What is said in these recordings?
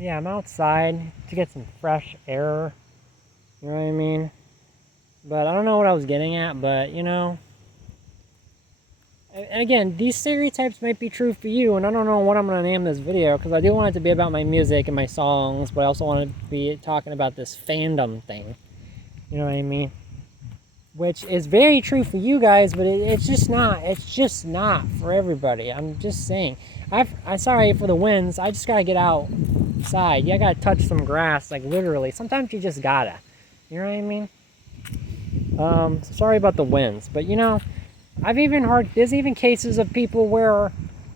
Yeah, I'm outside to get some fresh air. You know what I mean? But I don't know what I was getting at, but you know. And again, these stereotypes might be true for you, and I don't know what I'm going to name this video, because I do want it to be about my music and my songs, but I also want to be talking about this fandom thing. You know what I mean? Which is very true for you guys, but it's just not. It's just not for everybody. I'm just saying. I'm sorry for the winds. I just got to get outside. Yeah, I got to touch some grass, like literally. Sometimes you just gotta. You know what I mean? Sorry about the winds, but you know, I've even heard there's even cases of people where,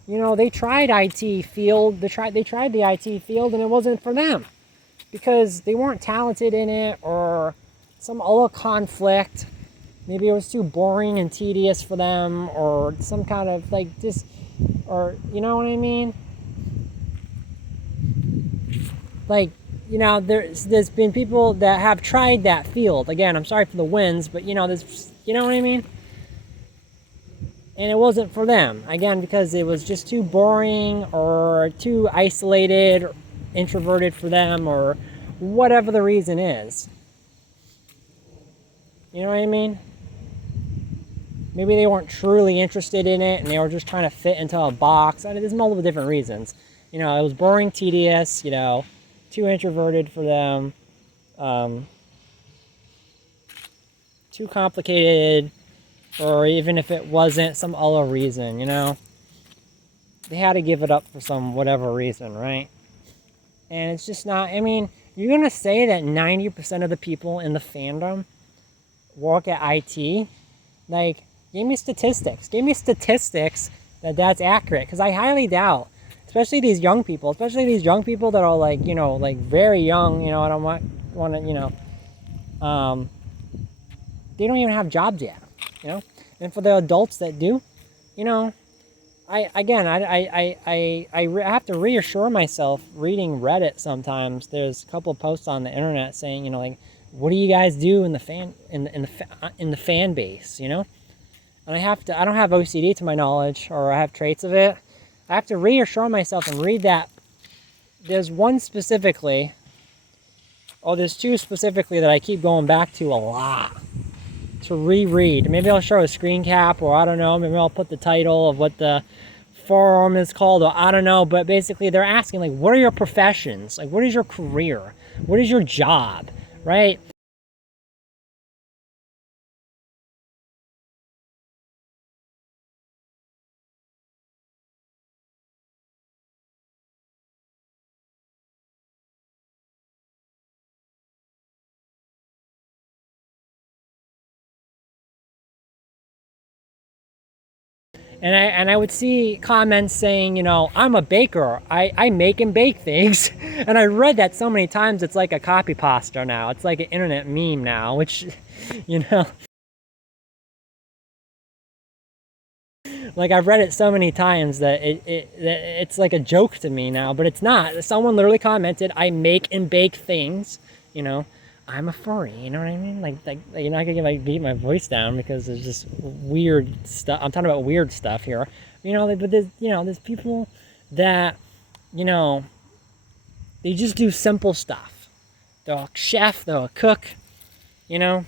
you know, they tried IT field, they tried the IT field and it wasn't for them because they weren't talented in it or some other conflict. Maybe it was too boring and tedious for them or some kind of like just, or you know what I mean? Like, you know, there's been people that have tried that field. Again, I'm sorry for the winds, but you know, there's, you know what I mean? And it wasn't for them, again, because it was just too boring or too isolated, introverted for them, or whatever the reason is. You know what I mean? Maybe they weren't truly interested in it and they were just trying to fit into a box. I mean, there's multiple different reasons. You know, it was boring, tedious, you know, too introverted for them, too complicated, or even if it wasn't, some other reason, you know? They had to give it up for some whatever reason, right? And it's just not, I mean, you're going to say that 90% of the people in the fandom work at IT? Like, give me statistics. Give me statistics that that's accurate, because I highly doubt, especially these young people that are like, you know, like very young, you know, I don't want to, you know, they don't even have jobs yet, you know? And for the adults that do, you know, I have to reassure myself reading Reddit sometimes. There's a couple of posts on the internet saying, you know, like, what do you guys do in the fan base, you know? And I don't have OCD to my knowledge, or I have traits of it. I have to reassure myself and read that. There's one specifically, there's two specifically that I keep going back to a lot to reread. Maybe I'll show a screen cap, or I don't know, maybe I'll put the title of what the forum is called, or I don't know, but basically they're asking, like, what are your professions? Like, what is your career? What is your job, right? And I would see comments saying, you know, I'm a baker. I make and bake things. And I read that so many times, it's like a copy pasta now. It's like an internet meme now, which, you know, like I've read it so many times that it's like a joke to me now, but it's not. Someone literally commented, I make and bake things, you know. I'm a furry, you know what I mean? Like you're not gonna get my voice down because there's just weird stuff. I'm talking about weird stuff here, you know. But there's people that, you know, they just do simple stuff. They're a chef, they're a cook, you know.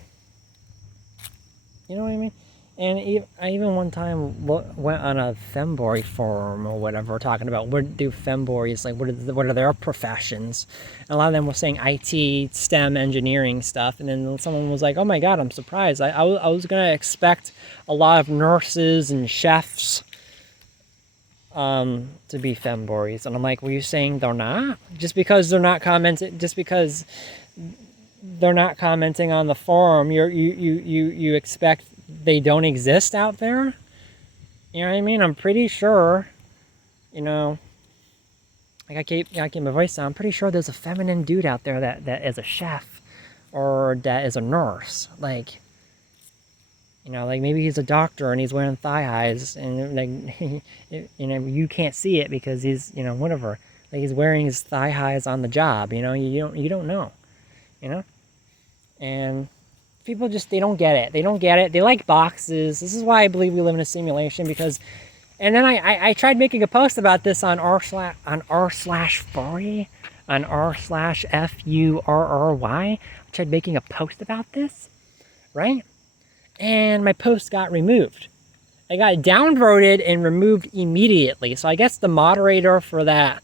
You know what I mean? And I even one time went on a femboy forum or whatever, talking about what do femboys, like what are their professions. And a lot of them were saying IT, STEM, engineering stuff. And then someone was like, oh my God, I'm surprised. I was going to expect a lot of nurses and chefs to be femboys. And I'm like, were you saying they're not? Just because they're not commenting, just because they're not commenting on the forum, you expect they don't exist out there? You know what I mean? I'm pretty sure, you know, like I keep my voice down. I'm pretty sure there's a feminine dude out there that is a chef or that is a nurse. Like, you know, like maybe he's a doctor and he's wearing thigh highs and like, you know, you can't see it because he's, you know, whatever. Like he's wearing his thigh highs on the job. You know, you don't know, you know, and people just, they don't get it. They don't get it. They like boxes. This is why I believe we live in a simulation, because, and then I tried making a post about this on r/furry. on r/furry. I tried making a post about this, right? And my post got removed. I got downvoted and removed immediately. So I guess the moderator for that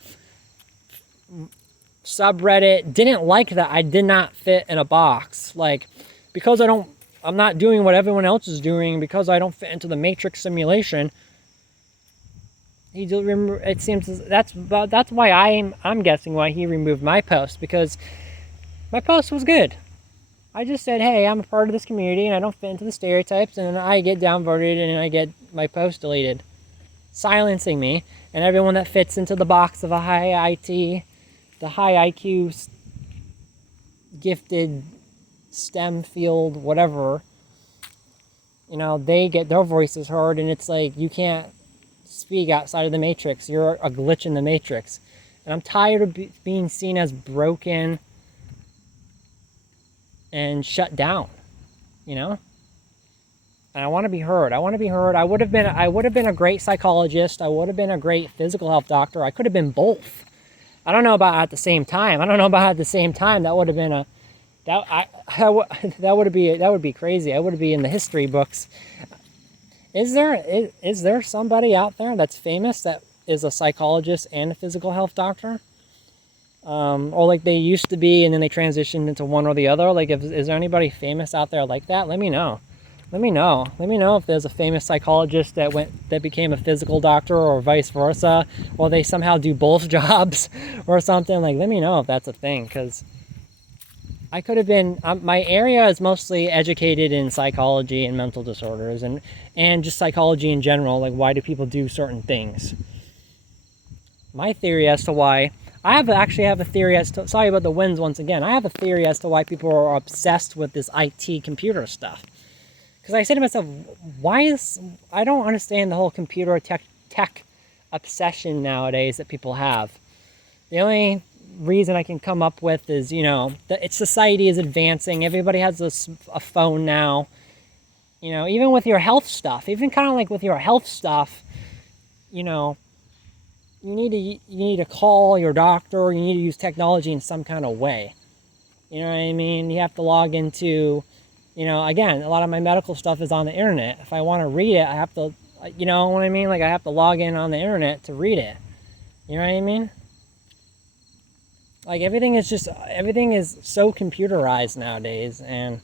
subreddit didn't like that I did not fit in a box. Like, because I'm not doing what everyone else is doing, because I don't fit into the matrix simulation. It seems that's why I'm guessing why he removed my post, because my post was good. I just said, hey, I'm a part of this community and I don't fit into the stereotypes, and I get downvoted and I get my post deleted, silencing me and everyone that fits into the box of a high IT, the high IQ, gifted STEM field, whatever. You know, they get their voices heard, and it's like, you can't speak outside of the matrix. You're a glitch in the matrix. And I'm tired of being seen as broken and shut down, you know? And I want to be heard. I want to be heard. I would have been a great psychologist. I would have been a great physical health doctor. I could have been both. I don't know about at the same time. That would have been that would be crazy. I would be in the history books. Is there somebody out there that's famous that is a psychologist and a physical health doctor? Or like they used to be and then they transitioned into one or the other? Like, is there anybody famous out there like that? Let me know. Let me know if there's a famous psychologist that became a physical doctor, or vice versa, or they somehow do both jobs or something. Like, let me know if that's a thing, because I could have been, my area is mostly educated in psychology and mental disorders and just psychology in general. Like, why do people do certain things? My theory as to why, I actually have a theory as to, sorry about the winds once again, I have a theory as to why people are obsessed with this IT computer stuff. Because I say to myself, I don't understand the whole computer tech obsession nowadays that people have. The only reason I can come up with is, you know, society is advancing. Everybody has a phone now. You know, even with your health stuff, even kind of like with your health stuff, you know, you need to call your doctor. You need to use technology in some kind of way. You know what I mean? You have to log into, you know, again, a lot of my medical stuff is on the internet. If I want to read it, I have to, you know what I mean? Like, I have to log in on the internet to read it. You know what I mean? Like, everything is so computerized nowadays, and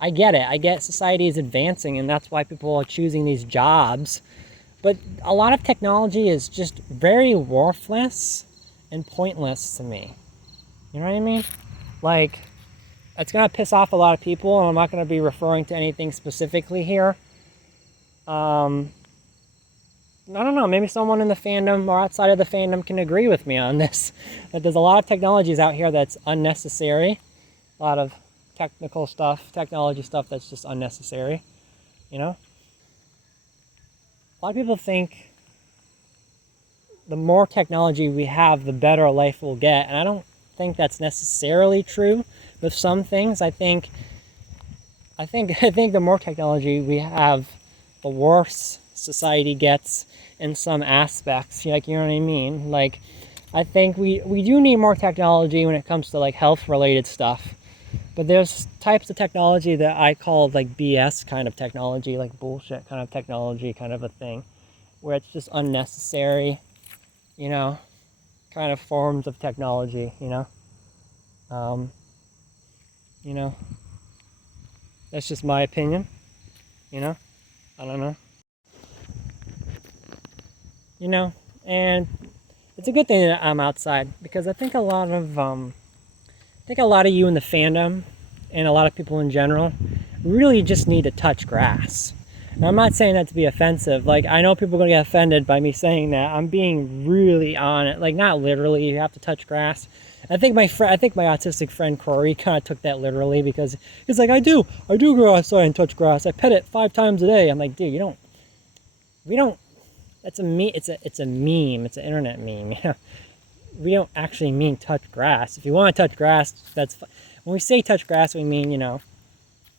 I get it. I get society is advancing, and that's why people are choosing these jobs. But a lot of technology is just very worthless and pointless to me. You know what I mean? Like, it's going to piss off a lot of people, and I'm not going to be referring to anything specifically here. I don't know, maybe someone in the fandom or outside of the fandom can agree with me on this. That there's a lot of technologies out here that's unnecessary. A lot of technology stuff that's just unnecessary, you know? A lot of people think the more technology we have, the better life we'll get. And I don't think that's necessarily true with some things. I think the more technology we have, the worse society gets in some aspects. Like, you know what I mean? Like, I think we do need more technology when it comes to like health related stuff. But there's types of technology that I call like BS kind of technology, like bullshit kind of technology kind of a thing, where it's just unnecessary, you know, kind of forms of technology, you know. You know, that's just my opinion, you know. I don't know. You know, and it's a good thing that I'm outside, because I think a lot of you in the fandom and a lot of people in general really just need to touch grass. Now, I'm not saying that to be offensive. Like, I know people are going to get offended by me saying that. I'm being really on it. Like, not literally, you have to touch grass. I think my autistic friend Furry kind of took that literally, because he's like, I do go outside and touch grass. I pet it 5 times a day. I'm like, dude, it's a meme. It's an internet meme. You know? We don't actually mean touch grass. If you want to touch grass, that's fine. When we say touch grass, we mean, you know,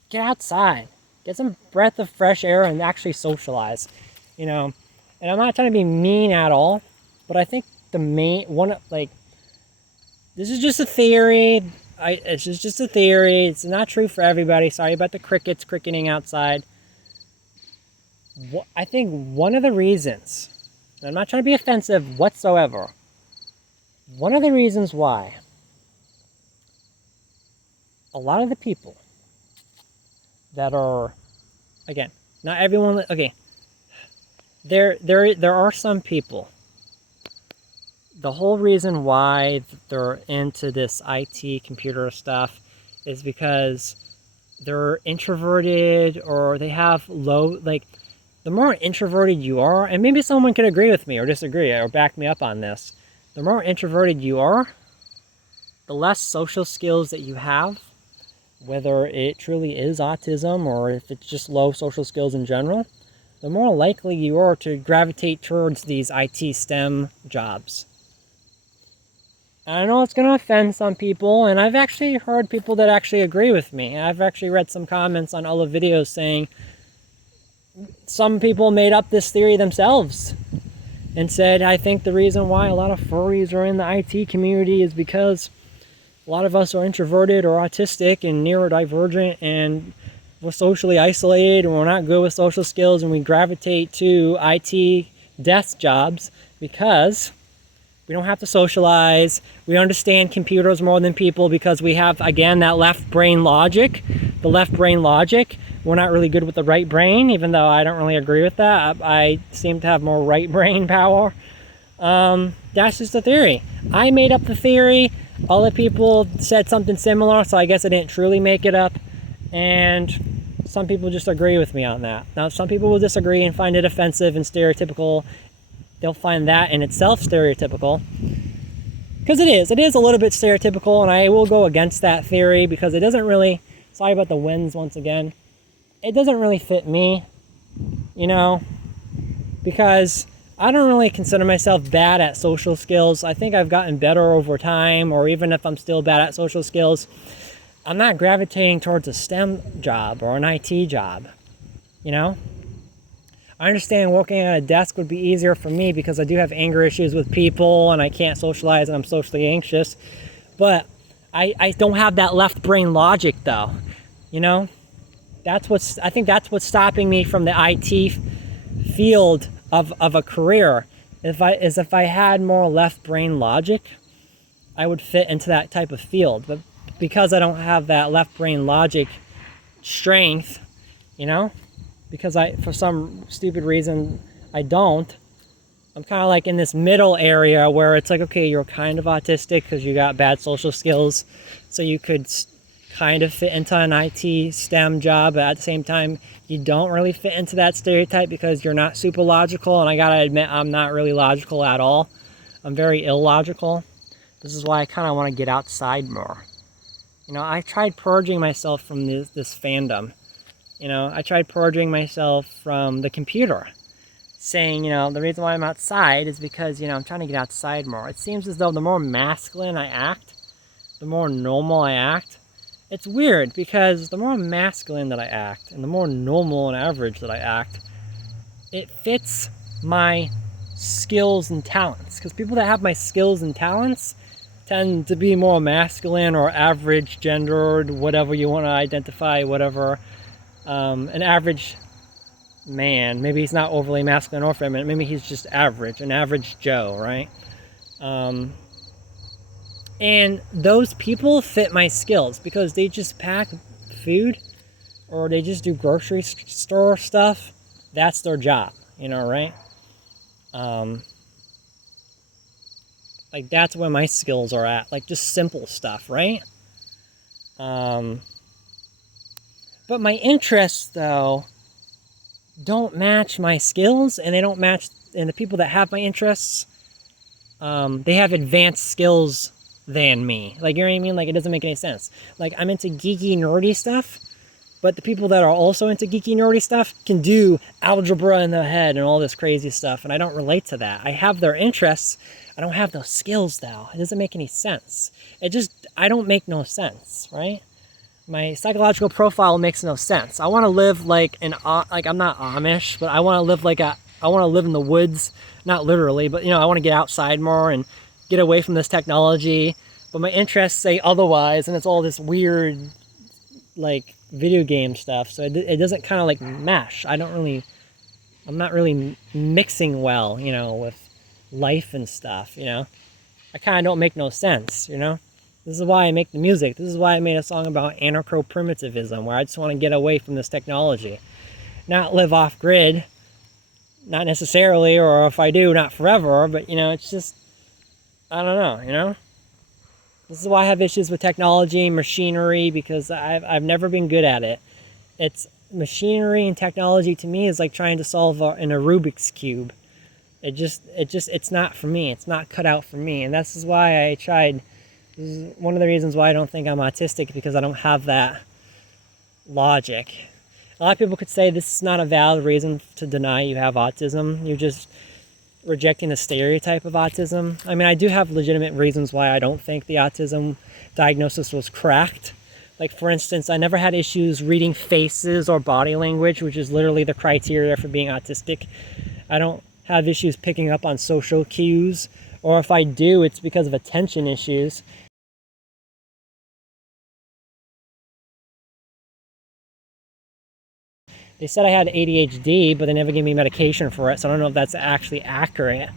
get outside, get some breath of fresh air, and actually socialize, you know. And I'm not trying to be mean at all, but I think the main one, like, This is just a theory. It's just a theory. It's not true for everybody. Sorry about the crickets cricketing outside. I think one of the reasons, and I'm not trying to be offensive whatsoever, one of the reasons why a lot of the people that are, again, not everyone, okay, there are some people, the whole reason why they're into this IT computer stuff is because they're introverted, or they have low, like, the more introverted you are, and maybe someone could agree with me or disagree or back me up on this, the more introverted you are, the less social skills that you have, whether it truly is autism or if it's just low social skills in general, the more likely you are to gravitate towards these IT STEM jobs. I know it's going to offend some people, and I've actually heard people that actually agree with me. I've actually read some comments on all the videos saying some people made up this theory themselves and said, I think the reason why a lot of furries are in the IT community is because a lot of us are introverted or autistic and neurodivergent, and we're socially isolated, and we're not good with social skills, and we gravitate to IT desk jobs because we don't have to socialize. We understand computers more than people because we have, again, that left brain logic. The left brain logic. We're not really good with the right brain, even though I don't really agree with that. I seem to have more right brain power. That's just a theory. I made up the theory. Other people said something similar, so I guess I didn't truly make it up. And some people just agree with me on that. Now, some people will disagree and find it offensive and stereotypical. They'll find that in itself stereotypical. Because it is a little bit stereotypical, and I will go against that theory because it doesn't really, sorry about the winds once again, it doesn't really fit me, you know, because I don't really consider myself bad at social skills. I think I've gotten better over time, or even if I'm still bad at social skills, I'm not gravitating towards a STEM job or an IT job, you know? I understand working at a desk would be easier for me because I do have anger issues with people and I can't socialize and I'm socially anxious, but I don't have that left brain logic though, you know? I think that's what's stopping me from the IT field of a career. If I had more left brain logic, I would fit into that type of field. But because I don't have that left brain logic strength, you know, because for some stupid reason I don't, I'm kind of like in this middle area where it's like, okay, you're kind of autistic because you got bad social skills, so you could kind of fit into an IT STEM job, but at the same time, you don't really fit into that stereotype because you're not super logical, and I gotta admit, I'm not really logical at all. I'm very illogical. This is why I kind of want to get outside more. You know, I tried purging myself from this fandom. You know, I tried purging myself from the computer, saying, you know, the reason why I'm outside is because, you know, I'm trying to get outside more. It seems as though the more masculine I act, the more normal I act. It's weird because the more masculine that I act and the more normal and average that I act, it fits my skills and talents. Because people that have my skills and talents tend to be more masculine or average gendered, whatever you want to identify, whatever. An average man, maybe he's not overly masculine or feminine, maybe he's just average, an average Joe, right? And those people fit my skills because they just pack food or they just do grocery store stuff. That's their job, you know, right? Like that's where my skills are at, like just simple stuff, right? But my interests, though, don't match my skills, and they don't match, and the people that have my interests, they have advanced skills than me. Like, you know what I mean? Like, it doesn't make any sense. Like, I'm into geeky, nerdy stuff, but the people that are also into geeky, nerdy stuff can do algebra in their head and all this crazy stuff, and I don't relate to that. I have their interests. I don't have those skills, though. It doesn't make any sense. I don't make no sense, right? My psychological profile makes no sense. I want to live like I'm not Amish, but I want to live I want to live in the woods, not literally, but, you know, I want to get outside more and get away from this technology. but my interests say otherwise, and it's all this weird, like, video game stuff. So it doesn't kind of like mesh. I'm not really mixing well, you know, with life and stuff, you know. I kind of don't make no sense, you know. This is why I make the music. This is why I made a song about anarcho-primitivism, where I just want to get away from this technology. Not live off grid, not necessarily, or if I do, not forever, but, you know, it's just, I don't know, you know. This is why I have issues with technology and machinery, because I've never been good at it. It's machinery and technology to me is like trying to solve a Rubik's Cube. It's not for me. It's not cut out for me. And this is why I tried. This is one of the reasons why I don't think I'm autistic, because I don't have that logic. A lot of people could say this is not a valid reason to deny you have autism. You're just rejecting the stereotype of autism. I mean, I do have legitimate reasons why I don't think the autism diagnosis was cracked. Like, for instance, I never had issues reading faces or body language, which is literally the criteria for being autistic. I don't have issues picking up on social cues, or if I do, it's because of attention issues. They said I had ADHD, but they never gave me medication for it, so I don't know if that's actually accurate.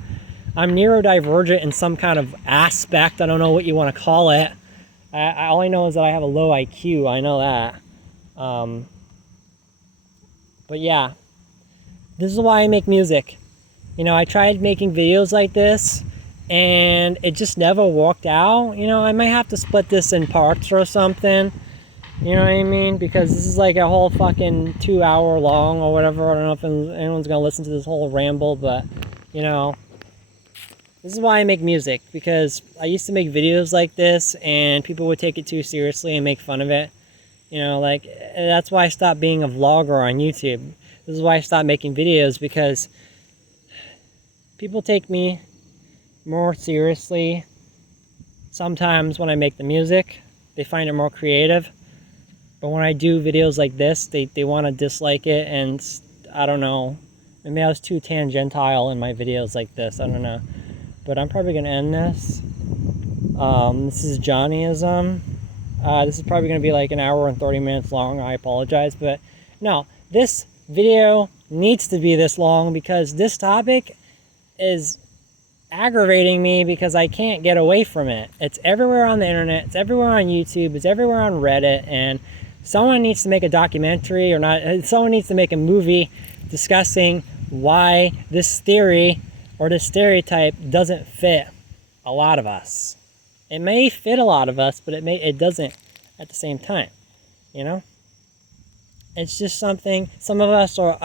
I'm neurodivergent in some kind of aspect. I don't know what you want to call it. All I know is that I have a low IQ. I know that. But yeah, this is why I make music. You know, I tried making videos like this, and it just never worked out. You know, I might have to split this in parts or something. You know what I mean? Because this is like a whole fucking 2 hour long or whatever. I don't know if anyone's gonna listen to this whole ramble, but, you know, this is why I make music. Because I used to make videos like this, and people would take it too seriously and make fun of it. You know, like, that's why I stopped being a vlogger on YouTube. This is why I stopped making videos, because people take me more seriously sometimes when I make the music. They find it more creative. But when I do videos like this, they want to dislike it, and I don't know. Maybe I was too tangential in my videos like this. I don't know. But I'm probably going to end this. This is Johnnyism. This is probably going to be like an hour and 30 minutes long. I apologize. But no, this video needs to be this long, because this topic is aggravating me, because I can't get away from it. It's everywhere on the internet. It's everywhere on YouTube. It's everywhere on Reddit. And someone needs to make a documentary, or not, someone needs to make a movie discussing why this theory or this stereotype doesn't fit a lot of us. It may fit a lot of us, but it doesn't at the same time, you know? It's just something, some of us are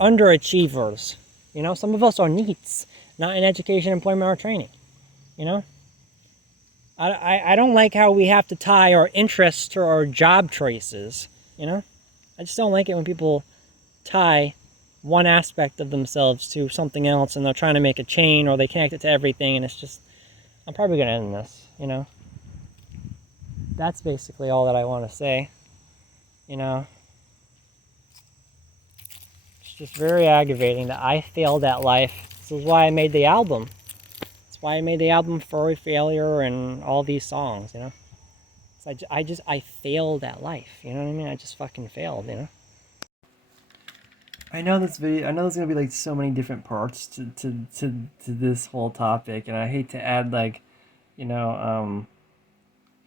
underachievers, you know? Some of us are NEETs, not in education, employment, or training, you know? I don't like how we have to tie our interests to our job choices, you know? I just don't like it when people tie one aspect of themselves to something else, and they're trying to make a chain, or they connect it to everything, and it's just, I'm probably going to end this, you know? That's basically all that I want to say, you know? It's just very aggravating that I failed at life. This is why I made the album. That's why I made the album Furry Failure and all these songs, you know? So I failed at life, you know what I mean? I just fucking failed, you know? I know there's gonna be like so many different parts to this whole topic, and I hate to add like, you know,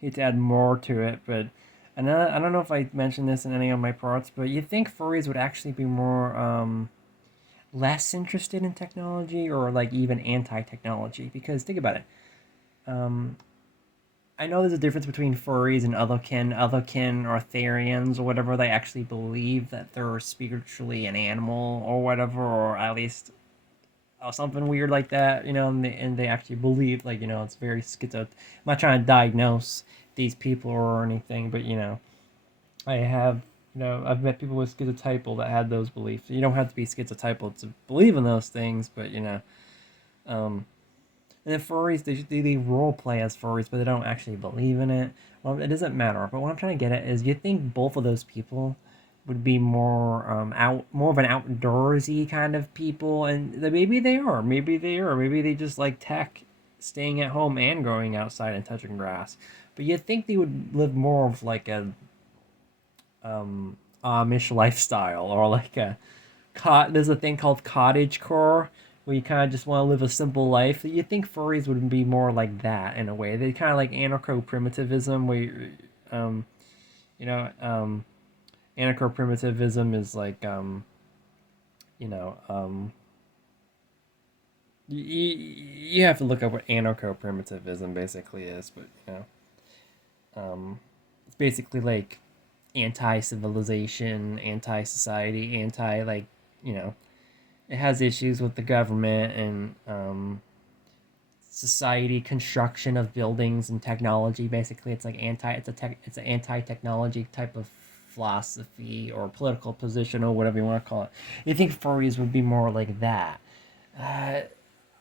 hate to add more to it, but I don't know if I mentioned this in any of my parts, but you think furries would actually be more less interested in technology, or like even anti-technology? Because think about it. I know there's a difference between furries and otherkin or Therians or whatever. They actually believe that they're spiritually an animal or whatever, or at least something weird like that, you know, and they actually believe, like, you know, it's very schizo. I'm not trying to diagnose these people or anything, but, you know, I have, you know, I've met people with schizotypal that had those beliefs. You don't have to be schizotypal to believe in those things, but, you know, and then furries, they role play as furries, but they don't actually believe in it. Well, it doesn't matter. But what I'm trying to get at is, you think both of those people would be more more of an outdoorsy kind of people, and maybe they are. Maybe they just like tech staying at home and going outside and touching grass. But you'd think they would live more of like a Amish lifestyle, or like a there's a thing called cottage core where you kind of just want to live a simple life. You think furries would be more like that in a way. They kind of like anarcho-primitivism, where you know, anarcho-primitivism is like you know, you have to look up what anarcho-primitivism basically is, but it's basically like anti-civilization, anti-society, anti like it has issues with the government and society, construction of buildings and technology. Basically, it's like it's an anti-technology type of philosophy or political position or whatever you want to call it. You think furries would be more like that, uh,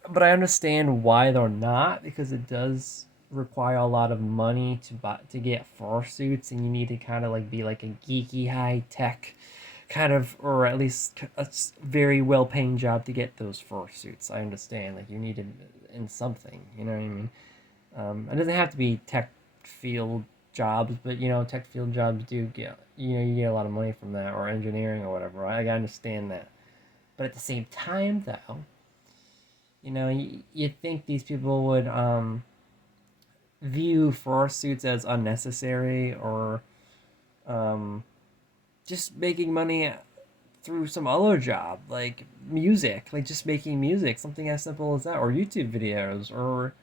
but I understand why they're not, because it does require a lot of money to get fursuits, and you need to kind of like be like a geeky high tech kind of, or at least a very well paying job to get those fursuits. I understand, like you need it in something, you know what I mean? It doesn't have to be tech field jobs, but tech field jobs do get, you get a lot of money from that, or engineering or whatever. I understand that, but at the same time, though, you think these people would view fursuits as unnecessary, or just making money through some other job, like music, like just making music, something as simple as that, or YouTube videos, or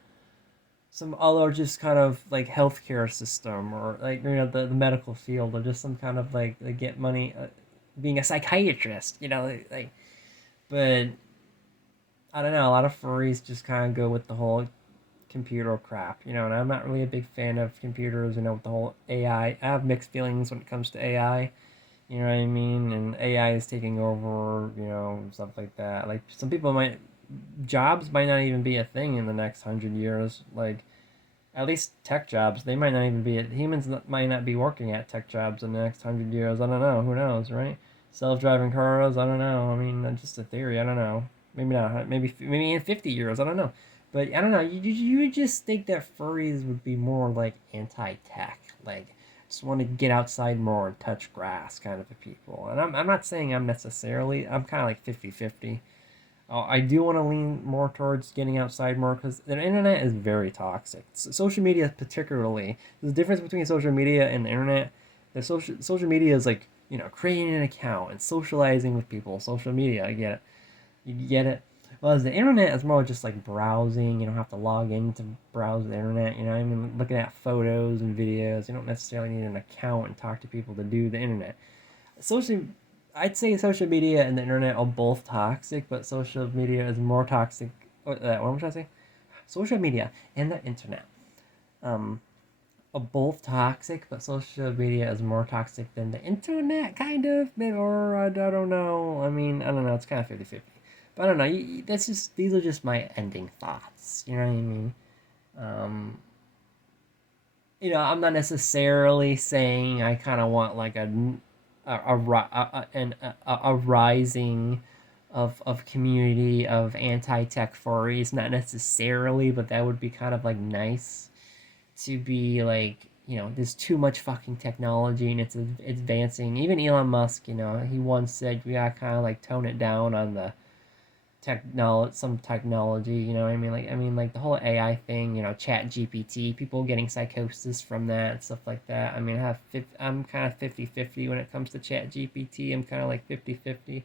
some other just kind of like healthcare system, or like the medical field, or just some kind of like they get money being a psychiatrist, like. But I don't know, a lot of furries just kind of go with the whole computer crap, and I'm not really a big fan of computers, with the whole AI. I have mixed feelings when it comes to AI. You know what I mean? And AI is taking over, stuff like that. Like some people jobs might not even be a thing in the next 100 years. Like at least tech jobs, they might not even be. Humans might not be working at tech jobs in the next 100 years. I don't know. Who knows, right? Self-driving cars. I don't know. I mean, that's just a theory. I don't know. Maybe not. Maybe in 50 years. I don't know. But I don't know. You would just think that furries would be more like anti-tech, like just want to get outside more and touch grass kind of people. And I'm not saying I'm kind of like 50-50. I do want to lean more towards getting outside more, because the internet is very toxic. Social media, particularly, the difference between social media and the internet. The social media is like creating an account and socializing with people. Social media, I get it. You get it. Well, as the internet is more just like browsing. You don't have to log in to browse the internet. I mean, looking at photos and videos. You don't necessarily need an account and talk to people to do the internet. Social, I'd say social media and the internet are both toxic, but social media is more toxic. What am I trying to say? Social media and the internet are both toxic, but social media is more toxic than the internet, kind of. Or I don't know. I mean, I don't know. It's kind of 50-50. But I don't know. These are just my ending thoughts. You know what I mean? Um, I'm not necessarily saying I kind of want like a rising of community of anti-tech furries, not necessarily, but that would be kind of like nice to be like, there's too much fucking technology and it's advancing. Even Elon Musk, he once said we gotta kind of like tone it down on the some technology. Like the whole AI thing, chat GPT, people getting psychosis from that and stuff like that. I mean, I'm kind of 50-50 when it comes to chat GPT. I'm kind of like 50-50.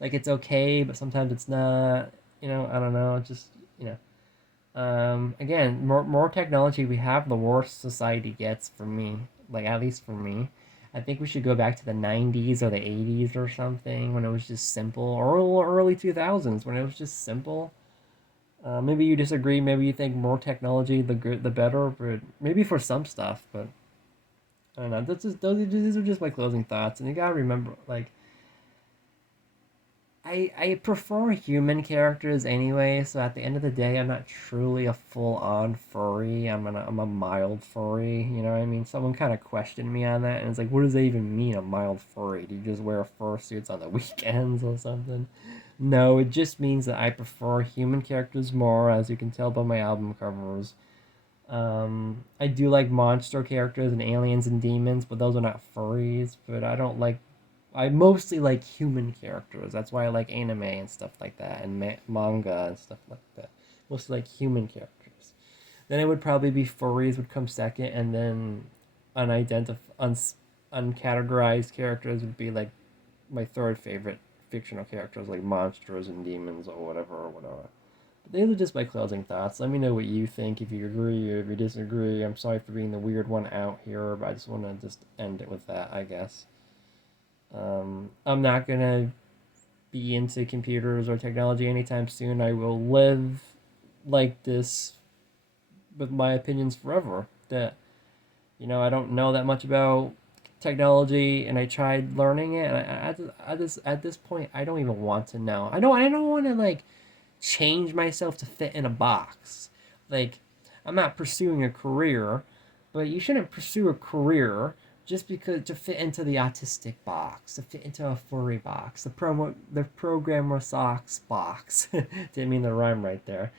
Like it's okay, but sometimes it's not. I don't know. Just again, more technology we have, the worse society gets, for me. Like at least for me. I think we should go back to the 90s or the 80s or something, when it was just simple, or early 2000s when it was just simple. Maybe you disagree. Maybe you think more technology, the better, but maybe for some stuff. But I don't know. These are just my closing thoughts, and you gotta remember, like, I prefer human characters anyway. So at the end of the day, I'm not truly a full on furry. I'm a mild furry. You know what I mean? Someone kind of questioned me on that, and it's like, what does that even mean, a mild furry? Do you just wear fursuits on the weekends or something? No, it just means that I prefer human characters more, as you can tell by my album covers. I do like monster characters and aliens and demons, but those are not furries. But I don't like. I mostly like human characters. That's why I like anime and stuff like that, and manga and stuff like that. Mostly like human characters. Then it would probably be furries would come second, and then uncategorized characters would be like my third favorite fictional characters, like monsters and demons or whatever or whatever. But these are just my closing thoughts. Let me know what you think, if you agree or if you disagree. I'm sorry for being the weird one out here, but I just want to just end it with that, I guess. I'm not gonna be into computers or technology anytime soon. I will live like this with my opinions forever. That I don't know that much about technology, and I tried learning it, and just at this point, I don't even want to know. I don't want to like change myself to fit in a box. Like, I'm not pursuing a career, but you shouldn't pursue a career just because to fit into the autistic box, to fit into a furry box, the programmer socks box. Didn't mean the rhyme right there.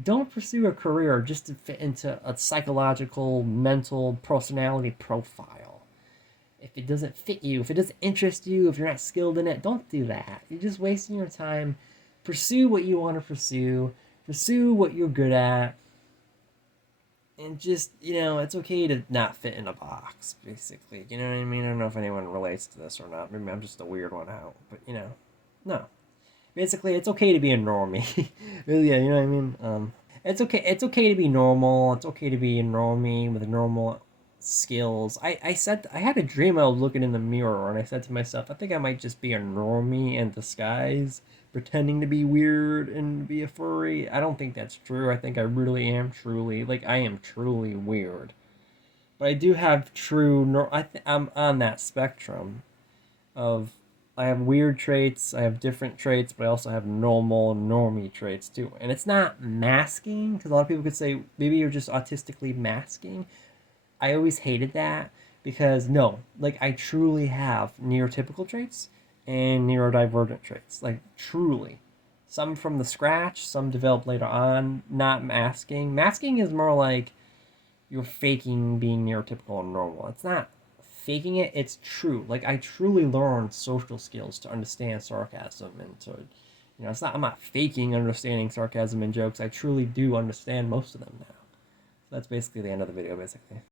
Don't pursue a career just to fit into a psychological, mental personality profile. If it doesn't fit you, if it doesn't interest you, if you're not skilled in it, don't do that. You're just wasting your time. Pursue what you want to pursue what you're good at, and just, it's okay to not fit in a box, basically. You know what I mean? I don't know if anyone relates to this or not. Maybe I'm just a weird one out, but, no. Basically, it's okay to be a normie. Really, yeah, you know what I mean? It's okay. It's okay to be normal. It's okay to be a normie with normal skills. I had a dream. I was looking in the mirror and I said to myself, I think I might just be a normie in disguise, pretending to be weird and be a furry. I don't think that's true. I think I really am truly like I am truly weird. But I do have true. I'm on that spectrum of I have weird traits, I have different traits, but I also have normal, normie traits too. And it's not masking, because a lot of people could say maybe you're just autistically masking. I always hated that because no, like I truly have neurotypical traits and neurodivergent traits. Like truly. Some from the scratch, some developed later on, not masking. Masking is more like you're faking being neurotypical and normal. It's not faking it, it's true. Like I truly learned social skills to understand sarcasm and to it's not I'm not faking understanding sarcasm and jokes. I truly do understand most of them now. So that's basically the end of the video basically.